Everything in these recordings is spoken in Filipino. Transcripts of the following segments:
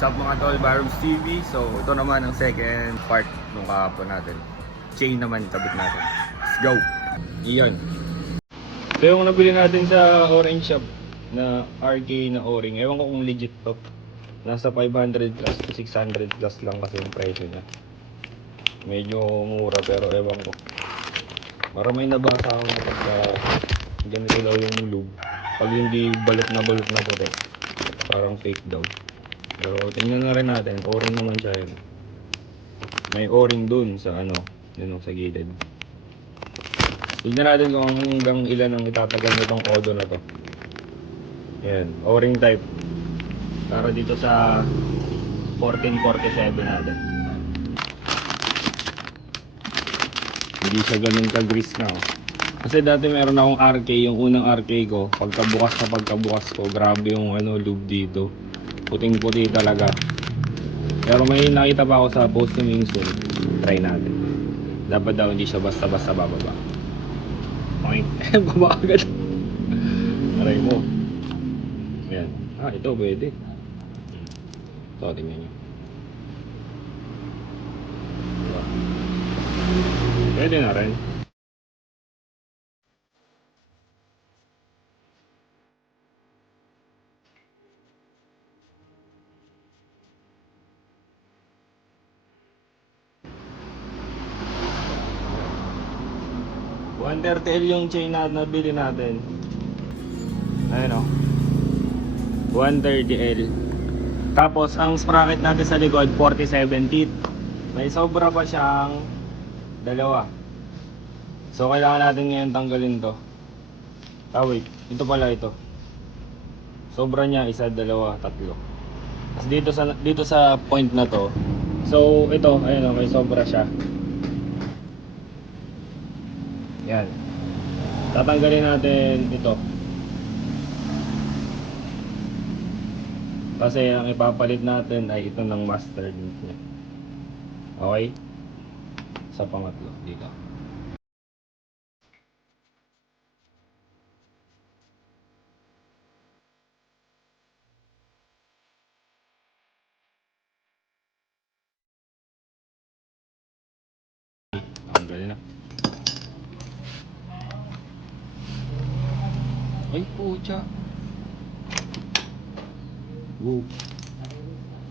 What's up mga tol, Barums TV. So ito naman ang second part nung kahapon natin. Chain naman kabit natin. Let's go! Iyon. Ito yung nabili natin sa orange shop na RK na o-ring. Ewan ko kung legit to. Nasa 500 plus to 600 plus lang kasi yung presyo niya. Medyo mura pero ewan ko. Para may nabasa ako na pagka ganito daw yung lube. Pag hindi balot na puti, parang fake daw. Pero tingnan na rin natin, o-ring naman siya yun. May o-ring dun sa ano, yun sa gilid. Tignan natin kung hanggang ilan ang itatagal nitong odo na to. Yan, o-ring type. Para dito sa 1447 natin. Hindi siya ganun ka-grease na oh. Kasi dati meron akong RK, yung unang RK ko, pagkabukas ko, grabe yung ano, lube dito. Puting-puti talaga. Pero may nakita pa ako sa post ni Mingsun. Try natin. Dapat daw hindi siya basta-basta bababa. Okay. Baba agad. Try mo. Ayan. Ito pwede. Ito, tingnan nyo. Diba? Pwede na rin. $130L yung chain na nabili natin. Ayun o. 130L. Tapos ang sprocket natin sa likod 47 teeth. May sobra pa siyang dalawa. So kailangan natin ngayon tanggalin to. Wait, ito pala ito. Sobra niya isa, dalawa, tatlo. Tapos dito sa point na to. So ito, ayun o, may sobra siya. Yan. Tatanggalin natin ito. Kasi ang ipapalit natin ay ito ng master link niya. Okay? Sa pangatlo dito. Tanggalin na. Ay pucha. Wow.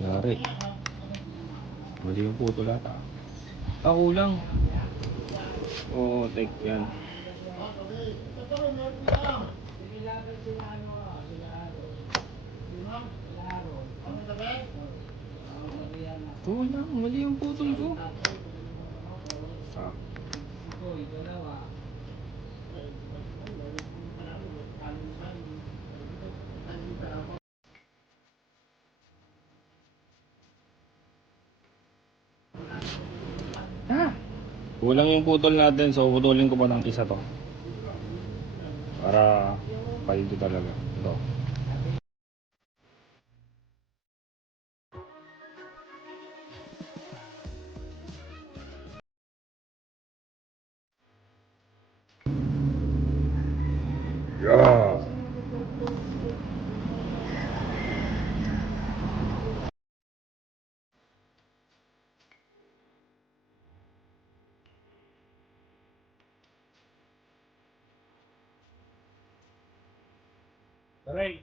Yari. Mali yung puto lahat ah. Kulang. Oo, take yan. Kulang, mali yung putol ko. Kulang yung putol natin, so putulin ko pa ng isa to. Para paldo talaga. Ito. Yeah. Aray.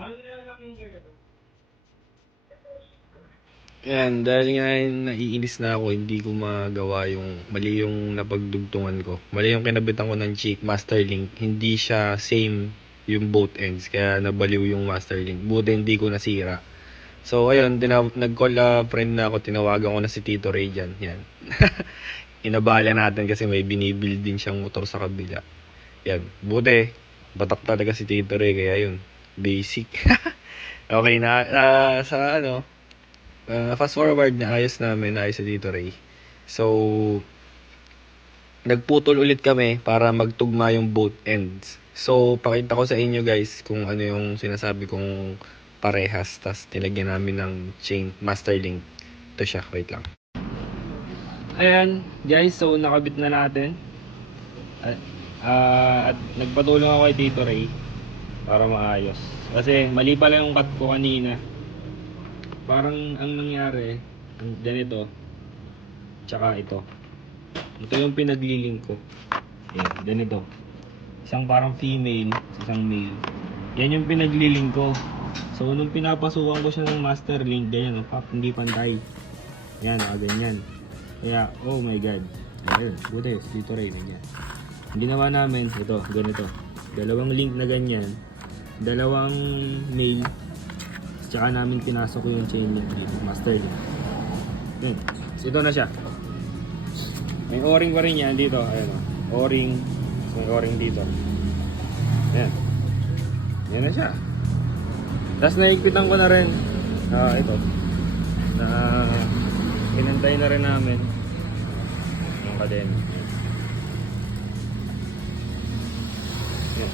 Ano nilalak yung ganito? Yan, dahil nga naiinis na ako, hindi ko magawa yung mali yung napagdugtungan ko. Mali yung kinabitan ko ng cheek, master link. Hindi siya same yung both ends, kaya nabaliw yung master link. Buti hindi ko nasira. So ayun, nag-call friend na ako, tinawagan ko na si Tito Ray dyan. Yan. Inabala natin kasi may binibuild din siyang motor sa kabila. Yan, buti. Batak talaga si Tito Ray, kaya yun. Basic. Okay na, sa ano, fast forward na ayos si Tito Ray. So, nagputol ulit kami para magtugma yung both ends. So, pakita ko sa inyo guys kung ano yung sinasabi kong parehas. Tas nilagyan namin ng chain master link. Ito siya, wait lang. Ayan guys, so nakabit na natin. At nagpatulong ako kay Tito Ray para maayos. Kasi mali pala yung cut ko kanina. parang ang nangyari, ganito, tsaka ito. Ito yung pinagliling ko. Ayan, ganito. Isang parang female, isang male. Yan yung pinagliling ko. So, nung pinapasukan ko siya ng master link, ganyan, hindi pantay. Yan, ganyan. Kaya, oh my god. Ayun, buti, dito rin, ganyan. Ang ginawa namin, ito, ganito. Dalawang link na ganyan. Dalawang male. Tsaka namin pinasok ko yung chain link dito, master link. Yun. So, ito na siya. May o-ring pa rin yan dito. Ayan o. O-ring. So, may o-ring dito. Ayan. Yan na siya. Tapos naigpitan ko na rin. Ito. Na pinantay na rin namin. Yung kadena. Ayan. Ayan.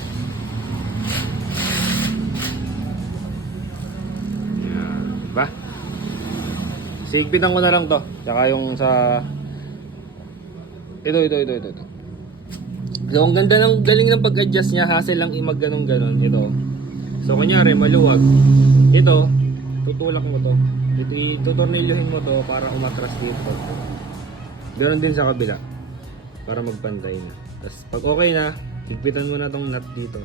Diba? Sigpitan ko na lang to. Tsaka yung sa... Ito. So, ang ganda ng galing ng pag-adjust niya, hassle lang imag-ganon-ganon. Ito. So, kunyari, maluwag. Ito, tutulak mo to. Tutornilyohin mo to para umatras dito. Ganon din sa kabila. Para magpantay na. Tapos, pag okay na, higpitan mo na tong nut dito.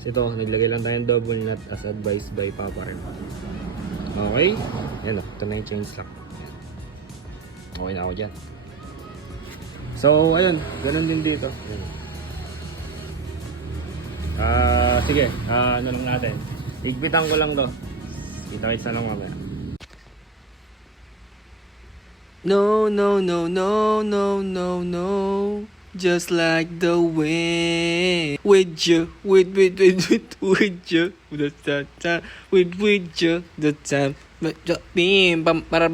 Kasi ito, naglagay lang tayong double nut as advised by Papa Ren. Okay? Yan o, ito na yung chain lock. Yan. Okay na ako dyan. So, ayun, ganun din dito. Sige, ano lang natin. Higpitan ko lang to. Kita-kits na lang mamaya. No, no, no, no, no, no, no. Just like the wind. With you, with you, the time, with you, the time. But the beam, para